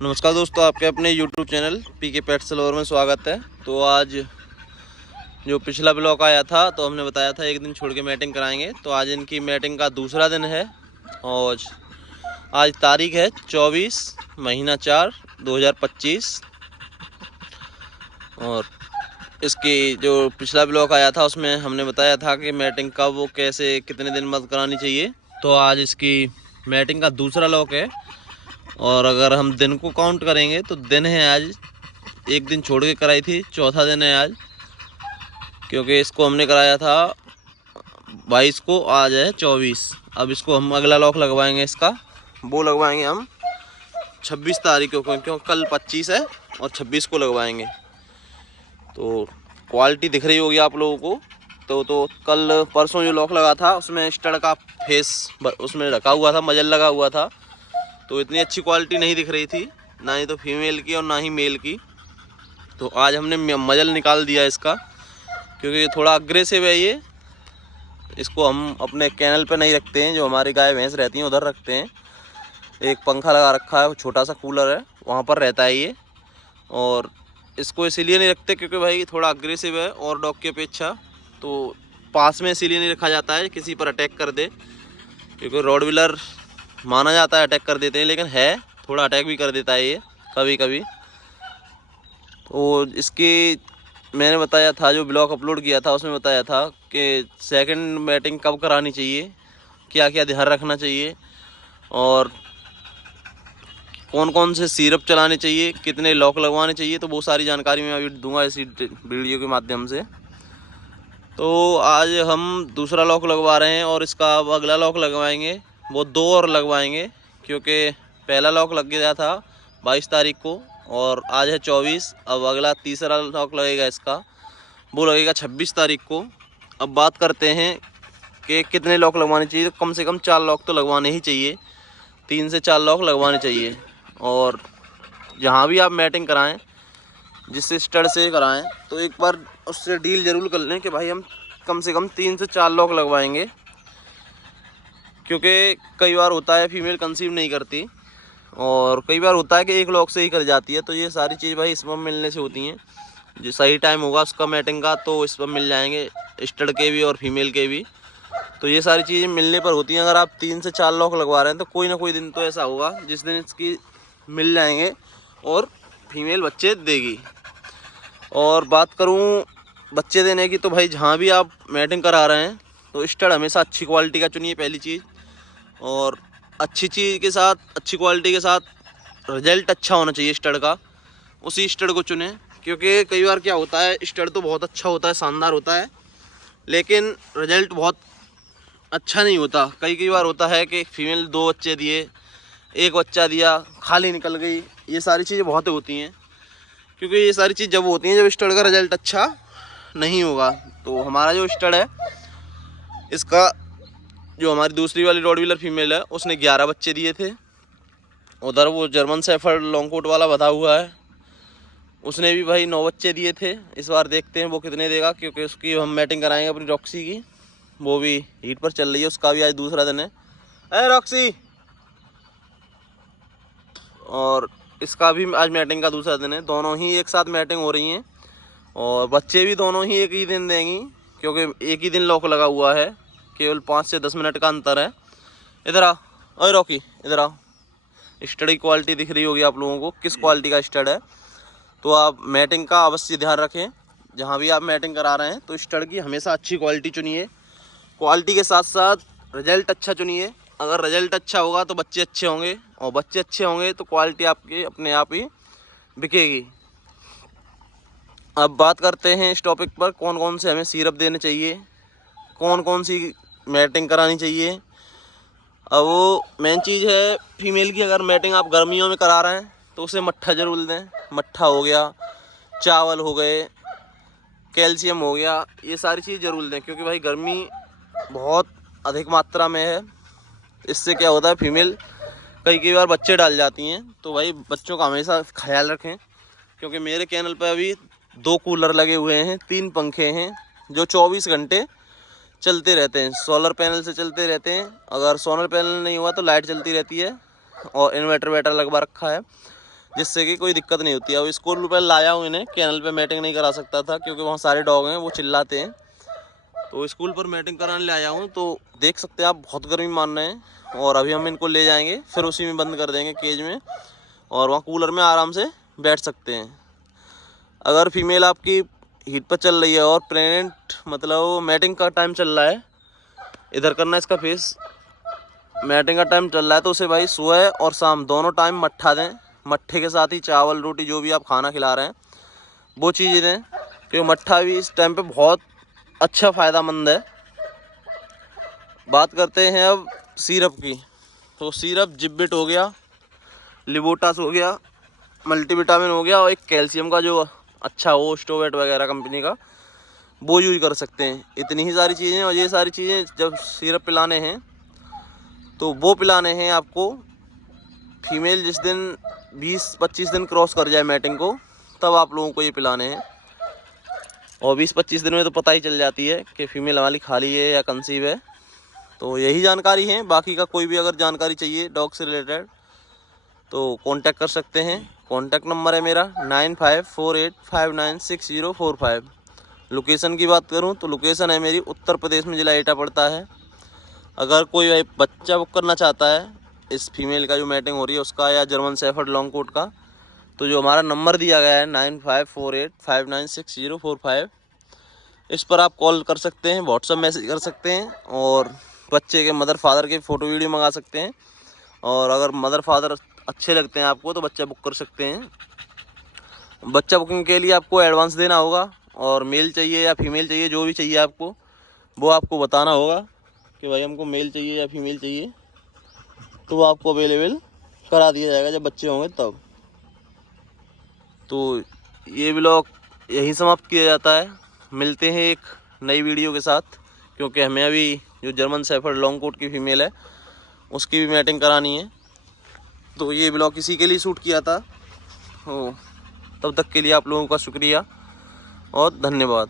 नमस्कार दोस्तों, आपके अपने YouTube channel PK pets lover में स्वागत है। तो आज जो पिछला ब्लॉग आया था तो हमने बताया था एक दिन छोड़ के मैटिंग कराएंगे। तो आज इनकी मैटिंग का दूसरा दिन है और आज तारीख है 24 महीना 4 2025। और इसकी जो पिछला ब्लॉग आया था उसमें हमने बताया था कि मैटिंग कब वो कैसे कितने दिन बाद करानी चाहिए। तो आज इसकी मैटिंग का दूसरा लॉक है और अगर हम दिन को काउंट करेंगे तो दिन है आज, एक दिन छोड़ के कराई थी, चौथा दिन है आज, क्योंकि इसको हमने कराया था 22 को, आज है 24। अब इसको हम अगला लॉक लगवाएंगे, इसका वो लगवाएंगे हम 26 तारीख को, क्योंकि कल 25 है और 26 को लगवाएंगे। तो क्वालिटी दिख रही होगी आप लोगों को। तो कल परसों जो लॉक लगा था उसमें स्टड का फेस उसमें रखा हुआ था, मजल लगा हुआ था, तो इतनी अच्छी क्वालिटी नहीं दिख रही थी, ना ही तो फीमेल की और ना ही मेल की। तो आज हमने मजल निकाल दिया इसका, क्योंकि थोड़ा अग्रेसिव है ये। इसको हम अपने कैनल पे नहीं रखते हैं, जो हमारी गाय भैंस रहती हैं उधर रखते हैं। एक पंखा लगा रखा है, छोटा सा कूलर है, वहाँ पर रहता है ये। और इसको इसीलिए नहीं रखते क्योंकि भाई थोड़ा अग्रेसिव है और डॉग की अपेक्षा, तो पास में इसीलिए नहीं रखा जाता है किसी पर अटैक कर दे, क्योंकि रॉडविलर माना जाता है अटैक कर देते हैं, लेकिन है थोड़ा अटैक भी कर देता है ये कभी कभी। तो इसकी मैंने बताया था, जो ब्लॉग अपलोड किया था उसमें बताया था कि सेकंड मैटिंग कब करानी चाहिए, क्या क्या ध्यान रखना चाहिए और कौन कौन से सिरप चलाने चाहिए, कितने लॉक लगवाने चाहिए। तो वो सारी जानकारी मैं अभी दूंगा इसी वीडियो के माध्यम से। तो आज हम दूसरा लॉक लगवा रहे हैं और इसका अब अगला लॉक लगवाएंगे, वो 2 और लगवाएंगे, क्योंकि पहला लॉक लग गया था 22 तारीख को और आज है 24। अब अगला तीसरा लॉक लगेगा इसका, वो लगेगा 26 तारीख को। अब बात करते हैं कि कितने लॉक लगवाने चाहिए। तो कम से कम 4 लॉक तो लगवाने ही चाहिए, 3 से 4 लॉक लगवाने चाहिए। और जहाँ भी आप मैटिंग कराएं, जिस स्टड से कराएं, तो एक बार उससे डील ज़रूर कर लें कि भाई हम कम से कम 3 से 4 लॉक लगवाएंगे, क्योंकि कई बार होता है फीमेल कंसीव नहीं करती और कई बार होता है कि एक लॉक से ही कर जाती है। तो ये सारी चीज़ भाई स्पर्म मिलने से होती हैं। जो सही टाइम होगा उसका मैटिंग का तो स्पर्म मिल जाएंगे, स्टड के भी और फीमेल के भी। तो ये सारी चीज़ें मिलने पर होती हैं। अगर आप 3 से 4 लॉक लगवा रहे हैं तो कोई ना कोई दिन तो ऐसा होगा जिस दिन इसकी मिल जाएंगे और फीमेल बच्चे देगी। और बात करूं बच्चे देने की, तो भाई जहाँ भी आप मैटिंग करा रहे हैं तो स्टड हमेशा अच्छी क्वालिटी का चुनिए, पहली चीज़। और अच्छी चीज़ के साथ, अच्छी क्वालिटी के साथ रिजल्ट अच्छा होना चाहिए स्टड का, उसी स्टड को चुनें। क्योंकि कई बार क्या होता है, स्टड तो बहुत अच्छा होता है, शानदार होता है, लेकिन रिजल्ट बहुत अच्छा नहीं होता। कई बार होता है कि फीमेल 2 बच्चे दिए, एक बच्चा दिया, खाली निकल गई। ये सारी चीज़ें बहुत होती हैं, क्योंकि ये सारी चीज़ जब होती हैं जब स्टड का रिजल्ट अच्छा नहीं होगा। तो हमारा जो स्टड है, इसका जो हमारी दूसरी वाली रॉडविलर फीमेल है उसने 11 बच्चे दिए थे। उधर वो जर्मन शेफर्ड लॉन्ग कोट वाला बधा हुआ है, उसने भी भाई 9 बच्चे दिए थे। इस बार देखते हैं वो कितने देगा, क्योंकि उसकी हम मैटिंग कराएंगे अपनी रॉक्सी की, वो भी हीट पर चल रही है, उसका भी आज दूसरा दिन है। अरे रॉक्सी, और इसका भी आज मैटिंग का दूसरा दिन है। दोनों ही एक साथ मैटिंग हो रही हैं और बच्चे भी दोनों ही एक ही दिन देंगी, क्योंकि एक ही दिन लॉक लगा हुआ है, केवल 5 से 10 मिनट का अंतर है। इधर आ, अरे रॉकी इधर आ। स्टड की क्वालिटी दिख रही होगी आप लोगों को, किस क्वालिटी का स्टड है। तो आप मैटिंग का अवश्य ध्यान रखें, जहाँ भी आप मैटिंग करा रहे हैं तो स्टड की हमेशा अच्छी क्वालिटी चुनिए, क्वालिटी के साथ साथ रिजल्ट अच्छा चुनिए। अगर रिजल्ट अच्छा होगा तो बच्चे अच्छे होंगे, और बच्चे अच्छे होंगे तो क्वालिटी आपकी अपने आप ही बिकेगी। अब बात करते हैं इस टॉपिक पर, कौन कौन से हमें सिरप देने चाहिए, कौन कौन सी मैटिंग करानी चाहिए। अब वो मेन चीज़ है फीमेल की, अगर मैटिंग आप गर्मियों में करा रहे हैं तो उसे मट्ठा ज़रूर दें। मट्ठा हो गया, चावल हो गए, कैल्शियम हो गया, ये सारी चीज़ ज़रूर दें, क्योंकि भाई गर्मी बहुत अधिक मात्रा में है। इससे क्या होता है, फीमेल कई बार बच्चे डाल जाती हैं। तो भाई बच्चों का हमेशा ख्याल रखें, क्योंकि मेरे कैनल पर अभी 2 कूलर लगे हुए हैं, 3 पंखे हैं जो 24 घंटे चलते रहते हैं, सोलर पैनल से चलते रहते हैं। अगर सोलर पैनल नहीं हुआ तो लाइट चलती रहती है, और इन्वर्टर लगवा रखा है। जिससे कि कोई दिक्कत नहीं होती है। अब स्कूल पर लाया हूँ इन्हें, कैनल पे मैटिंग नहीं करा सकता था क्योंकि वहाँ सारे डॉग हैं, वो चिल्लाते हैं। तो स्कूल पर मैटिंग कराने ले आया हूँ। तो देख सकते हैं आप, बहुत गर्मी मान रहे हैं। और अभी हम इनको ले जाएंगे, फिर उसी में बंद कर देंगे केज में, और वहाँ कूलर में आराम से बैठ सकते हैं। अगर फीमेल आपकी हीट पर चल रही है और प्रेग्नेंट, मतलब मैटिंग का टाइम चल रहा है, इधर करना इसका फेस, मैटिंग का टाइम चल रहा है, तो उसे भाई सुबह और शाम दोनों टाइम मट्ठा दें। मट्ठे के साथ ही चावल रोटी जो भी आप खाना खिला रहे हैं वो चीज़ें दें, क्योंकि मट्ठा भी इस टाइम पे बहुत अच्छा फ़ायदामंद है। बात करते हैं अब सिरप की। तो सिरप जिब्बिट हो गया, लिबोटास हो गया, मल्टीविटामिन हो गया, और एक कैल्शियम का जो अच्छा हो स्टोवेट वगैरह कंपनी का, वो यूज कर सकते हैं। इतनी ही सारी चीज़ें, और ये सारी चीज़ें जब सिरप पिलाने हैं तो वो पिलाने हैं आपको फीमेल जिस दिन 20-25 दिन क्रॉस कर जाए मैटिंग को, तब आप लोगों को ये पिलाने हैं। और 20-25 दिन में तो पता ही चल जाती है कि फीमेल हमारी खाली है या कंसीव है। तो यही जानकारी है। बाकी का कोई भी अगर जानकारी चाहिए डॉग से रिलेटेड तो कांटेक्ट कर सकते हैं। कांटेक्ट नंबर है मेरा 9548596045। लोकेशन की बात करूं तो लोकेशन है मेरी उत्तर प्रदेश में, ज़िला एटा पड़ता है। अगर कोई बच्चा बुक करना चाहता है इस फीमेल का जो मैटिंग हो रही है उसका, या जर्मन शेफर्ड लॉन्ग कोट का, तो जो हमारा नंबर दिया गया है 9548596045, इस पर आप कॉल कर सकते हैं, व्हाट्सअप मैसेज कर सकते हैं, और बच्चे के मदर फादर के फ़ोटो वीडियो मंगा सकते हैं। और अगर मदर फादर अच्छे लगते हैं आपको तो बच्चा बुक कर सकते हैं। बच्चा बुकिंग के लिए आपको एडवांस देना होगा, और मेल चाहिए या फीमेल चाहिए, जो भी चाहिए आपको वो आपको बताना होगा कि भाई हमको मेल चाहिए या फीमेल चाहिए, तो वो आपको अवेलेबल करा दिया जाएगा जब बच्चे होंगे तब। तो ये व्लॉग यहीं समाप्त किया जाता है। मिलते हैं एक नई वीडियो के साथ, क्योंकि हमें अभी जो जर्मन शेफर्ड लॉन्ग कोट की फ़ीमेल है उसकी भी मैटिंग करानी है। तो ये व्लॉग इसी के लिए शूट किया था। तब तक के लिए आप लोगों का शुक्रिया और धन्यवाद।